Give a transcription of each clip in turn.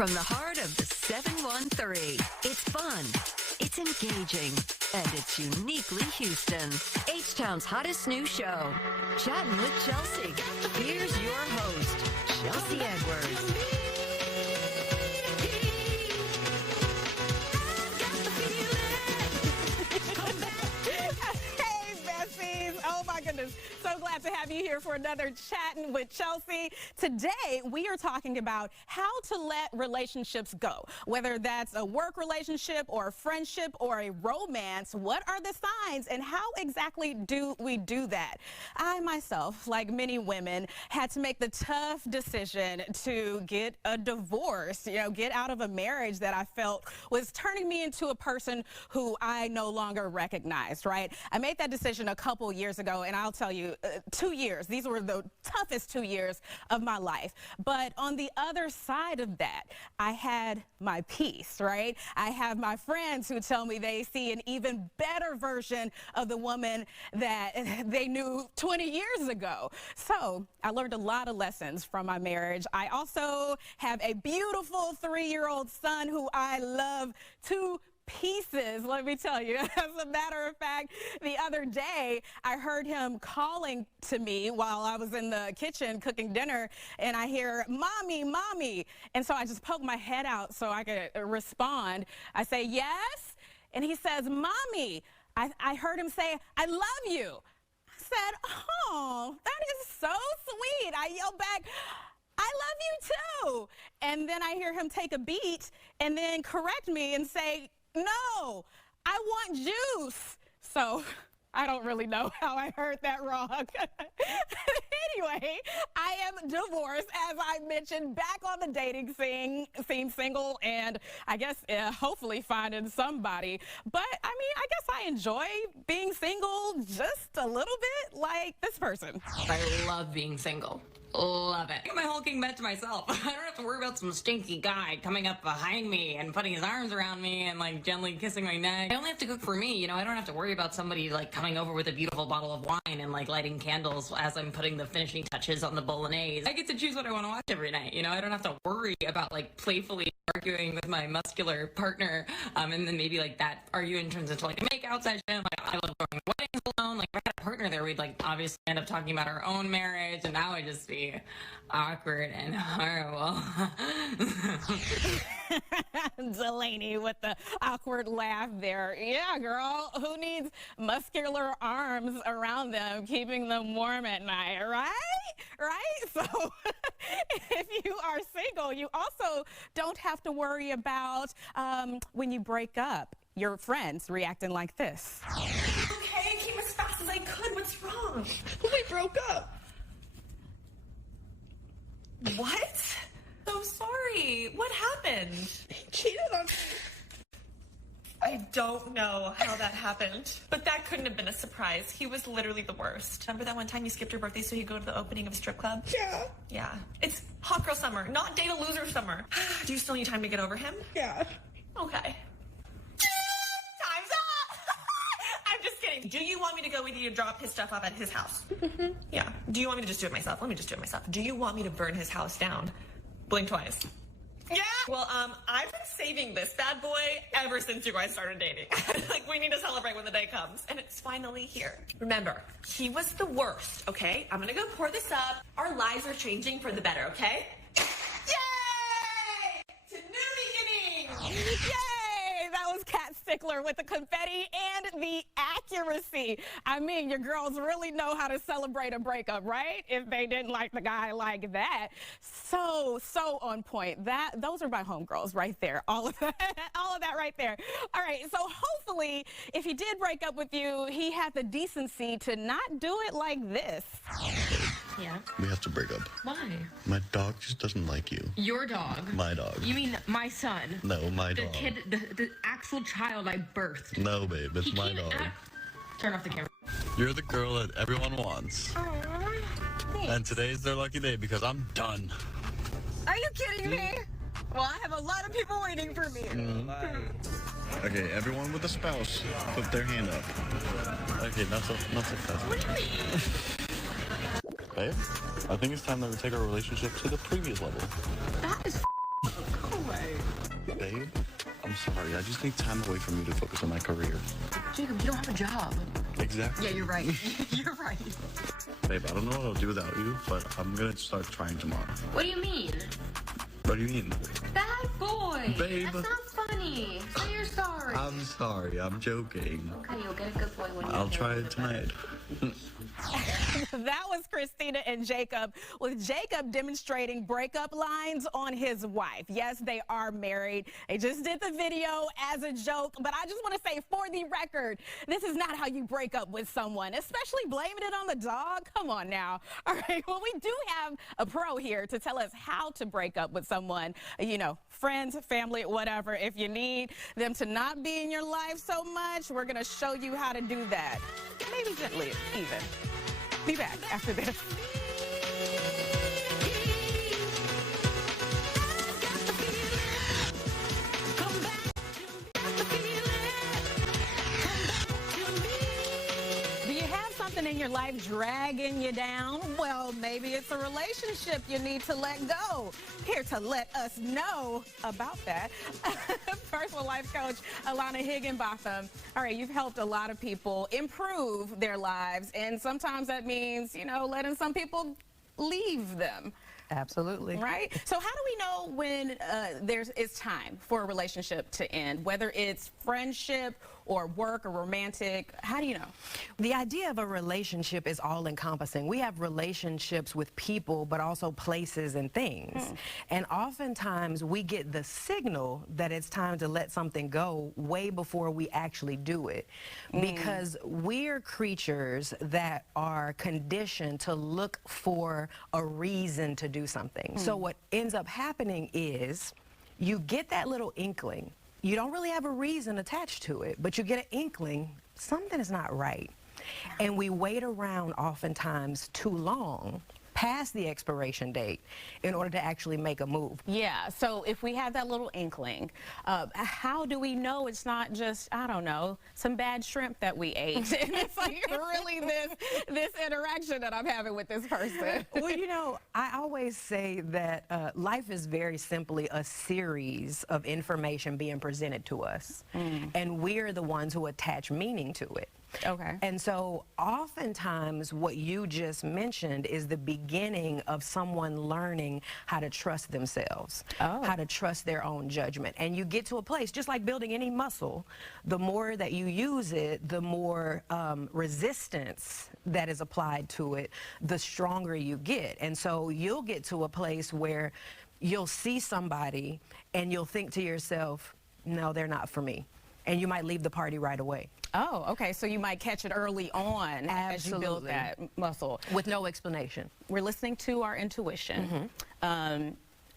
From the heart of the 713, it's fun, it's engaging, and it's uniquely Houston. H-Town's hottest new show, Chattin' with Chelsea. Here's your host, Chelsea Edwards. Hey, besties. Oh, my goodness. So glad to have you here for another Chattin' with Chelsea. Today, we are talking about how to let relationships go. Whether that's a work relationship or a friendship or a romance, what are the signs and how exactly do we do that? I myself, like many women, had to make the tough decision to get a divorce, get out of a marriage that I felt was turning me into a person who I no longer recognized, right? I made that decision a couple years ago, and I'll tell you, 2 years, these were the toughest 2 years of my life. But on the other side of that, I had my peace, right? I have my friends who tell me they see an even better version of the woman that they knew 20 years ago. So I learned a lot of lessons from my marriage. I also have a beautiful 3-year-old son who I love to pieces, let me tell you. As a matter of fact, the other day, I heard him calling to me while I was in the kitchen cooking dinner, and I hear, "Mommy, Mommy." And so I just poke my head out so I could respond. I say, "Yes?" And he says, "Mommy." I heard him say, "I love you." I said, "Oh, that is so sweet." I yelled back, "I love you too." And then I hear him take a beat and then correct me and say, "No, I want juice." So I don't really know how I heard that wrong. Anyway, I am divorced, as I mentioned, back on the dating scene, single, and I guess hopefully finding somebody. But I mean, I guess I enjoy being single just a little bit, like this person. I love being single. Love it. I got my whole king bed to myself. I don't have to worry about some stinky guy coming up behind me and putting his arms around me and like gently kissing my neck. I only have to cook for me, I don't have to worry about somebody like coming over with a beautiful bottle of wine and like lighting candles as I'm putting the finishing touches on the bolognese. I get to choose what I want to watch every night, I don't have to worry about like playfully arguing with my muscular partner, and then maybe like that arguing turns into like a makeout session. Like I love going to weddings alone. Like if I had a partner there, we'd like obviously end up talking about our own marriage, and now I just be awkward and horrible. Delaney with the awkward laugh there. Yeah, girl, who needs muscular arms around them, keeping them warm at night, right? So if you are single, you also don't have to worry about when you break up, your friends reacting like this. Okay, I came as fast as I could. What's wrong? We broke up. What? So sorry. What happened? He cheated on me. I don't know how that happened, but that couldn't have been a surprise. He was literally the worst. Remember that one time you skipped your birthday so you could go to the opening of a strip club? Yeah. Yeah. It's hot girl summer, not date a loser summer. Do you still need time to get over him? Yeah. Okay. Time's up! I'm just kidding. Do you want me to go with you to drop his stuff off at his house? Yeah. Do you want me to just do it myself? Let me just do it myself. Do you want me to burn his house down? Blink twice. Yeah. Well, I've been saving this bad boy ever since you guys started dating. Like, we need to celebrate when the day comes. And it's finally here. Remember, he was the worst, okay? I'm gonna go pour this up. Our lives are changing for the better, okay? Yay! To new beginnings! Yay! That was Cat Stickler with the confetti and the accuracy. I mean, your girls really know how to celebrate a breakup, right? If they didn't like the guy like that. So on point. Those are my homegirls right there. All of that right there. All right, so hopefully, if he did break up with you, he had the decency to not do it like this. Yeah. We have to break up. Why? My dog just doesn't like you. Your dog. My dog. You mean my son? No, my The dog. kid, the actual child I birthed. No, babe, it's He my came dog. Turn off the camera. You're the girl that everyone wants. And today's their lucky day because I'm done. Are you kidding me? Well, I have a lot of people waiting for me. Okay, everyone with a spouse, put their hand up. Okay, not so fast. What do you mean? Babe, I think it's time that we take our relationship to the previous level. That is way. Babe, I'm sorry. I just need time away from you to focus on my career. Jacob, you don't have a job. Exactly. Yeah, you're right. You're right. Babe, I don't know what I'll do without you, but I'm gonna start trying tomorrow. What do you mean? What do you mean? Bad boy. Babe. That's not funny. Say you're sorry. I'm sorry. I'm joking. Okay, you'll get a good boy when you I'll try it tonight. That was Christina and Jacob, with Jacob demonstrating breakup lines on his wife. Yes, they are married. They just did the video as a joke, but I just want to say, for the record, this is not how you break up with someone, especially blaming it on the dog. Come on now. All right, well, we do have a pro here to tell us how to break up with someone, you know, friends, family, whatever. If you need them to not be in your life so much, we're going to show you how to do that. Maybe gently, even. Be back after this. Do you have something in your life dragging you down? Well, maybe it's a relationship you need to let go. Here to let us know about that, personal life coach Alana Higginbotham. All right, you've helped a lot of people improve their lives, and sometimes that means, you know, letting some people leave them. Absolutely. Right? So how do we know when it's time for a relationship to end, whether it's friendship or work or romantic? How do you know? The idea of a relationship is all-encompassing. We have relationships with people, but also places and things. And oftentimes we get the signal that it's time to let something go way before we actually do it. Because we're creatures that are conditioned to look for a reason to do something. So what ends up happening is you get that little inkling. You don't really have a reason attached to it, but you get an inkling something is not right. And we wait around oftentimes too long past the expiration date in order to actually make a move. Yeah, so if we have that little inkling, how do we know it's not just, I don't know, some bad shrimp that we ate? And it's like really this interaction that I'm having with this person. Well, you know, I always say that life is very simply a series of information being presented to us. And we're the ones who attach meaning to it. Okay. And so oftentimes what you just mentioned is the beginning of someone learning how to trust themselves, how to trust their own judgment. And you get to a place, just like building any muscle, the more that you use it, the more resistance that is applied to it, the stronger you get. And so you'll get to a place where you'll see somebody and you'll think to yourself, no, they're not for me. And you might leave the party right away. Oh, okay. So you might catch it early on as you build that muscle. With no explanation. We're listening to our intuition.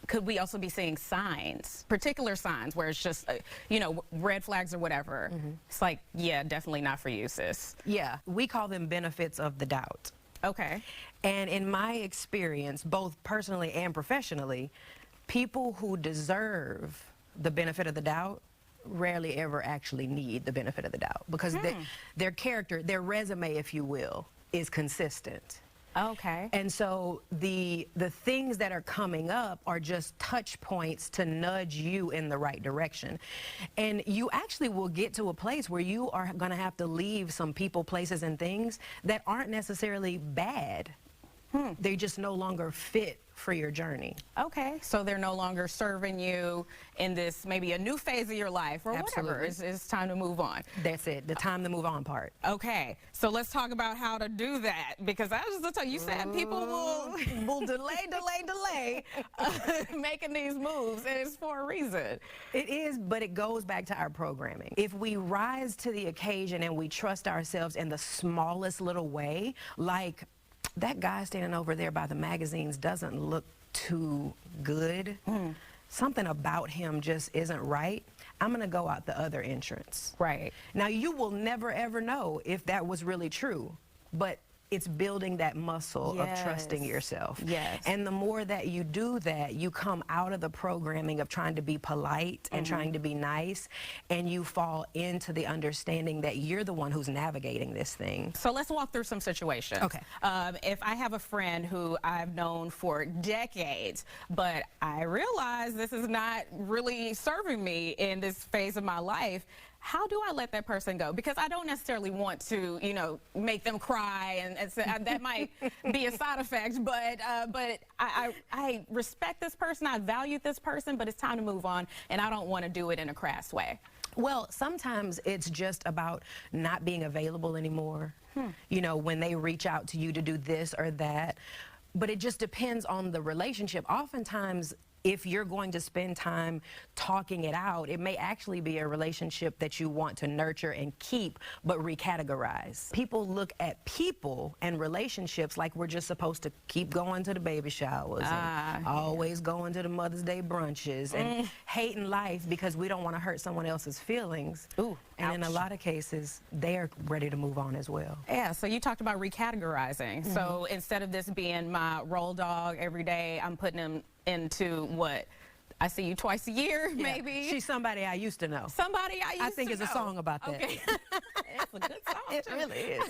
Could we also be seeing signs, particular signs, where it's just, you know, red flags or whatever? It's like, yeah, definitely not for you, sis. Yeah, we call them benefits of the doubt. Okay. And in my experience, both personally and professionally, people who deserve the benefit of the doubt rarely ever actually need the benefit of the doubt, because their character, their resume, if you will, is consistent. Okay. And so the things that are coming up are just touch points to nudge you in the right direction. And you actually will get to a place where you are going to have to leave some people, places, and things that aren't necessarily bad. They just no longer fit for your journey. Okay, so they're no longer serving you in this, maybe a new phase of your life or whatever. It's time to move on. That's it, the time to move on part. Okay, so let's talk about how to do that, because I was just telling you, said people will delay making these moves, and it's for a reason. It is, but it goes back to our programming. If we rise to the occasion and we trust ourselves in the smallest little way, like that guy standing over there by the magazines doesn't look too good. Something about him just isn't right. I'm gonna go out the other entrance. Right. Now, you will never ever know if that was really true, but it's building that muscle of trusting yourself. Yes. And the more that you do that, you come out of the programming of trying to be polite and trying to be nice, and you fall into the understanding that you're the one who's navigating this thing. So let's walk through some situations. Okay. If I have a friend who I've known for decades, but I realize this is not really serving me in this phase of my life, how do I let that person go? Because I don't necessarily want to, you know, make them cry, and so that might be a side effect. But I respect this person, I value this person, but it's time to move on, and I don't want to do it in a crass way. Well, sometimes it's just about not being available anymore. You know, when they reach out to you to do this or that. But it just depends on the relationship. Oftentimes, if you're going to spend time talking it out, it may actually be a relationship that you want to nurture and keep, but recategorize. People look at people and relationships like we're just supposed to keep going to the baby showers and always going to the Mother's Day brunches and hating life because we don't want to hurt someone else's feelings. Ooh, and in a lot of cases, they're ready to move on as well. Yeah, so you talked about recategorizing. So instead of this being my roll dog every day, I'm putting them into what? I see you twice a year, maybe. She's somebody I used to know. Somebody I used to know. I think it's a song about that. Okay. It's a good song, It too. really is.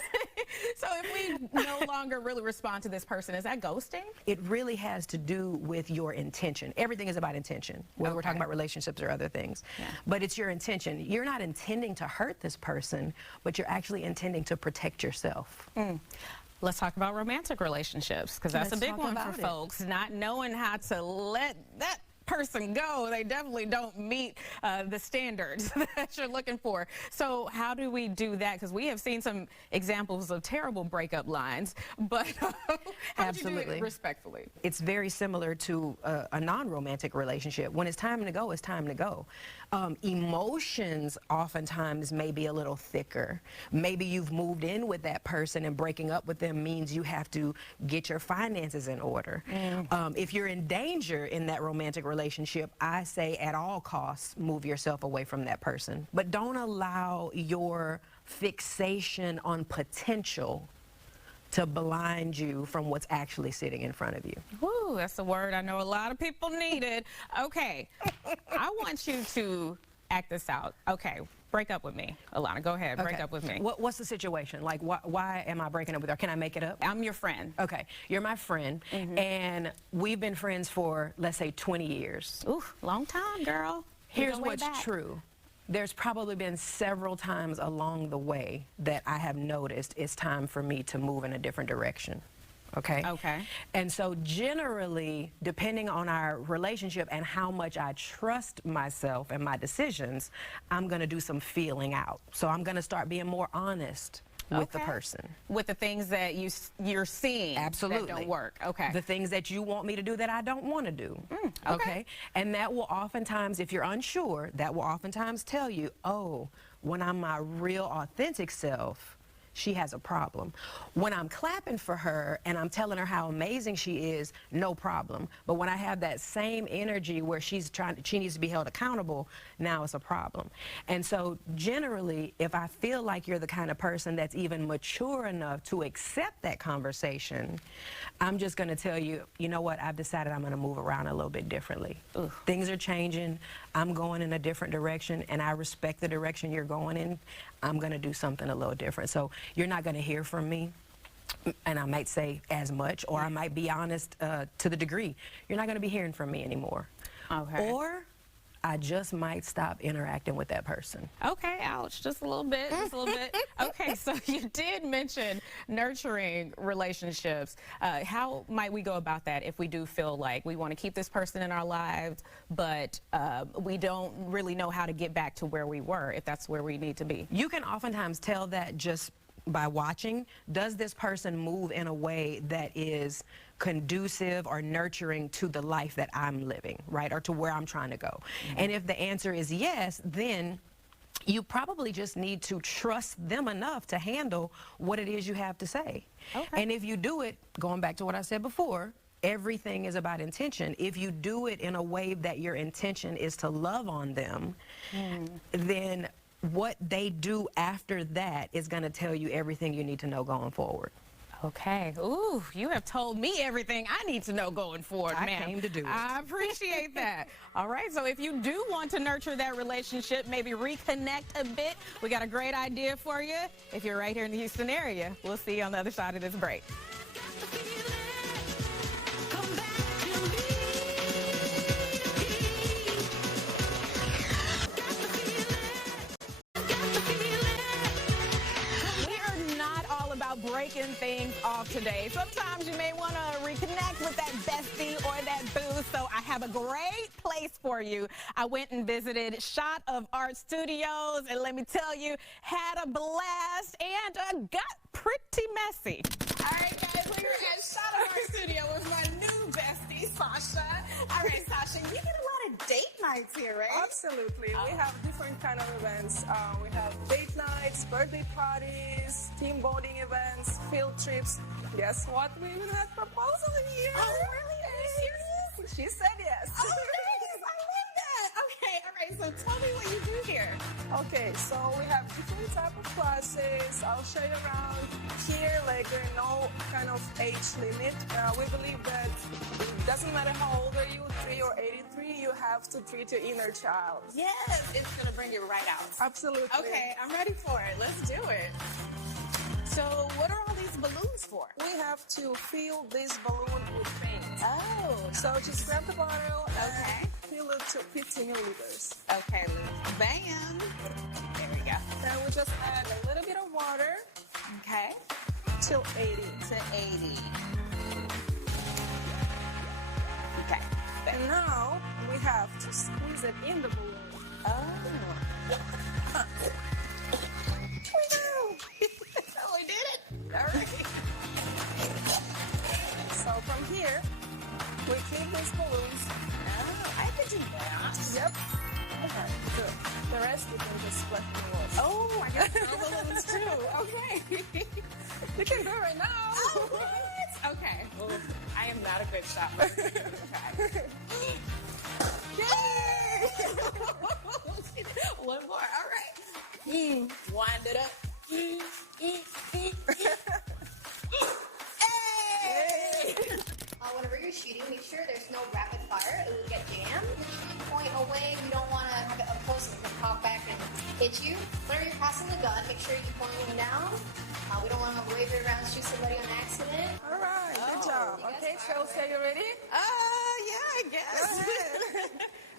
So if we no longer really respond to this person, is that ghosting? It really has to do with your intention. Everything is about intention, whether we're talking about relationships or other things. Yeah. But it's your intention. You're not intending to hurt this person, but you're actually intending to protect yourself. Let's talk about romantic relationships, because that's Let's a big talk one for about it. folks, not knowing how to let that person go. They definitely don't meet the standards that you're looking for. So how do we do that? Because we have seen some examples of terrible breakup lines, but how do you do it respectfully? It's very similar to a non-romantic relationship. When it's time to go, it's time to go. Emotions oftentimes may be a little thicker. Maybe you've moved in with that person and breaking up with them means you have to get your finances in order. If you're in danger in that romantic relationship, I say at all costs, move yourself away from that person. But don't allow your fixation on potential to blind you from what's actually sitting in front of you. Woo, that's a word I know a lot of people needed. Okay, I want you to act this out. Okay, break up with me. Alana, go ahead, break up with me. What's the situation? Like, why am I breaking up with her? Can I make it up? I'm your friend. Okay, you're my friend, and we've been friends for, let's say, 20 years. Ooh, long time, girl. Here's what's true. There's probably been several times along the way that I have noticed it's time for me to move in a different direction. Okay? Okay. And so generally, depending on our relationship and how much I trust myself and my decisions, I'm going to do some feeling out. So I'm going to start being more honest with the person. With the things that you're seeing Absolutely. that don't work. Okay. The things that you want me to do that I don't want to do. Okay. And that will oftentimes, if you're unsure, that will oftentimes tell you, oh, when I'm my real authentic self, she has a problem. When I'm clapping for her and I'm telling her how amazing she is, no problem. But when I have that same energy where she needs to be held accountable, now it's a problem. And so generally, if I feel like you're the kind of person that's even mature enough to accept that conversation, I'm just going to tell you, you know what, I've decided I'm going to move around a little bit differently. Things are changing. I'm going in a different direction, and I respect the direction you're going in. I'm going to do something a little different. So you're not going to hear from me, and I might say as much, or I might be honest to the degree. You're not going to be hearing from me anymore. Okay. Or I just might stop interacting with that person. Okay, ouch, just a little bit, just a little bit. Okay, so you did mention nurturing relationships. How might we go about that if we do feel like we want to keep this person in our lives, but we don't really know how to get back to where we were, if that's where we need to be? You can oftentimes tell that just by watching. Does this person move in a way that is conducive or nurturing to the life that I'm living, right, or to where I'm trying to go? And if the answer is yes, then you probably just need to trust them enough to handle what it is you have to say. And if you do it, going back to what I said before, everything is about intention. If you do it in a way that your intention is to love on them, then what they do after that is going to tell you everything you need to know going forward. Okay. Ooh, you have told me everything I need to know going forward, I ma'am. came to do it. I appreciate that. All right, so if you do want to nurture that relationship, maybe reconnect a bit, we got a great idea for you. If you're right here in the Houston area, we'll see you on the other side of this break. Breaking things off today. Sometimes you may want to reconnect with that bestie or that boo, so I have a great place for you. I went and visited Shot of Art Studios, and let me tell you, had a blast and got pretty messy. All right, guys, we're at Shot of Art Studio with my new bestie, Sasha. All right, Sasha, you get a lot of date nights here, right? Absolutely. We have different kind of events. We have date nights, birthday parties, team bonding events, field trips. Guess what? We even had proposal in here. Oh, really? Are you serious? She said yes. Oh, nice. I love that. Okay, all right, so tell me what you do here. Okay, so we have different type of classes. I'll show you around here. Like, there are no kind of age limit. We believe that it doesn't matter how old are you, 3 or 83, you have to treat your inner child. Yes, it's going to bring you right out. Absolutely. Okay, I'm ready for it. Let's do it. So what are all these balloons for? We have to fill this balloon with paint. Oh. So just grab the bottle Okay. and fill it to 15 milliliters. Okay, bam. There we go. Then we just add a little bit of water Okay. till 80. To 80. Okay. And now we have to squeeze it in the balloon. Oh. We did it. All right. So from here, we keep these balloons. Oh, I could do that. Yep. Okay, good. The rest you can just split the walls. Oh, I got balloons too. Okay. You can do it right now. Oh, what? Okay. Well, I am not a good shopper. Okay. Yay! One more. All right. Wind it up. Hey! Whenever you're shooting, make sure there's no rapid fire. It will get jammed. Point away. We don't want to have it up close and pop back and hit you. Whenever you're passing the gun, make sure you're pointing down. We don't want to wave it around and shoot somebody on accident. All right, good job. you guys Okay, are Chelsea, are you ready? Yeah, I guess.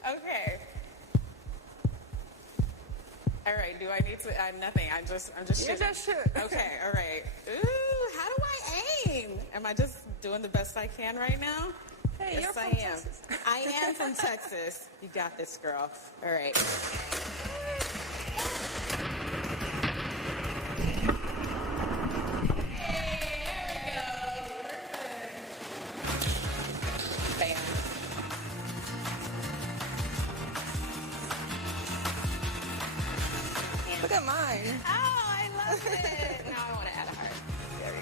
Okay. All right. Do I need to? Nothing. I'm just You shooting. just shoot. Okay. All right. Ooh, how do I aim? Am I just doing the best I can right now? Hey, Yes, you're I from am. Texas. I am from Texas. You got this, girl. All right. Bam. Look at mine. Oh, I love it. Now I want to add a heart. There we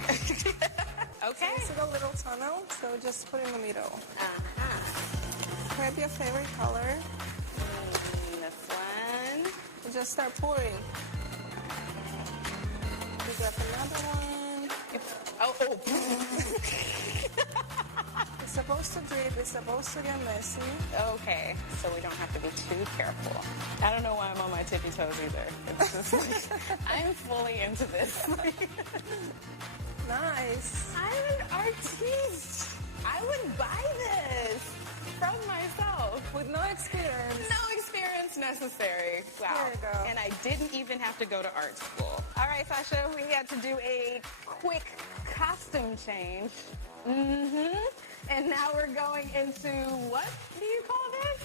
go. Okay. It's a little tunnel, so just put in the middle. Uh-huh. Grab your favorite color. This one. And just start pouring. You grab another one. Oh. It's supposed to drip. It's supposed to get messy. Okay, so we don't have to be too careful. I don't know why I'm on my tippy toes either. It's just like, I'm fully into this. Nice. I'm an artiste. I would buy this from myself. With no experience. No experience necessary. Wow. There you go. And I didn't even have to go to art school. All right, Sasha, we had to do a quick costume change. And now we're going into, what do you call this?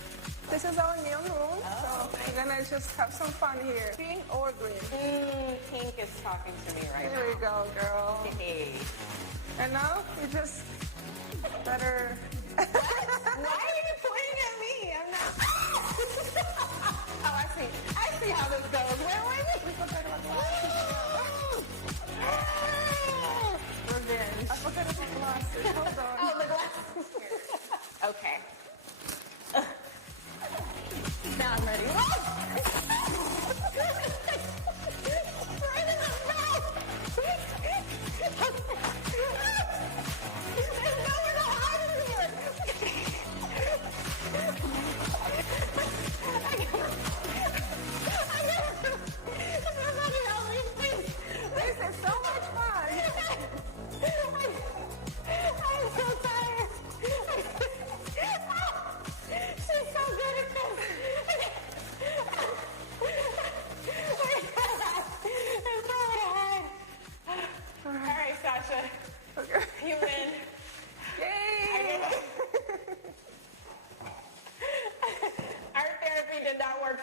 This is our new room, so we're gonna just have some fun here. Pink or green? Pink is talking to me right There we go, girl. Hey. And now you just better. Why are you pointing at me? I'm not. Oh, I see. I see how this goes. Where were we? Revenge. I forgot about glasses. Hold on. Oh, the glasses. Okay. Now I'm ready. Right in the mouth.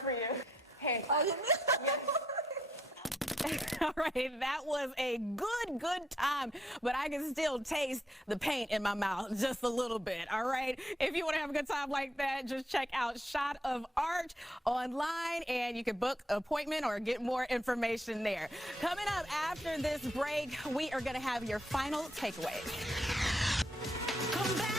for you. Hey. All right, that was a good time, but I can still taste the paint in my mouth just a little bit, all right? If you want to have a good time like that, just check out Shot of Art online, and you can book an appointment or get more information there. Coming up after this break, we are going to have your final takeaways. Come back.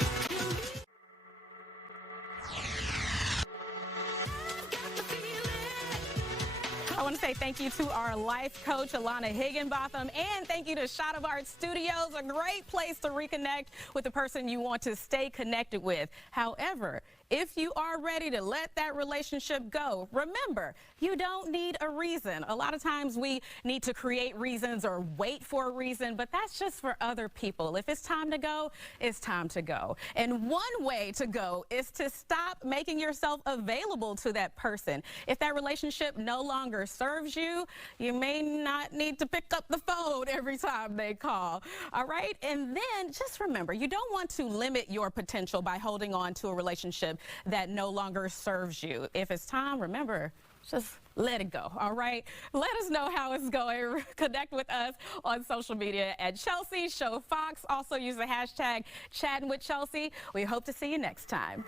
I want to say thank you to our life coach, Alana Higginbotham, and thank you to Shot of Art Studios, a great place to reconnect with the person you want to stay connected with. However, if you are ready to let that relationship go, remember, you don't need a reason. A lot of times we need to create reasons or wait for a reason, but that's just for other people. If it's time to go, it's time to go. And one way to go is to stop making yourself available to that person. If that relationship no longer serves you, you may not need to pick up the phone every time they call. All right? And then just remember, you don't want to limit your potential by holding on to a relationship that no longer serves you. If it's time, remember, just let it go, all right? Let us know how it's going. Connect with us on social media at Chelsea Show Fox. Also use the hashtag chattin with Chelsea. We hope to see you next time.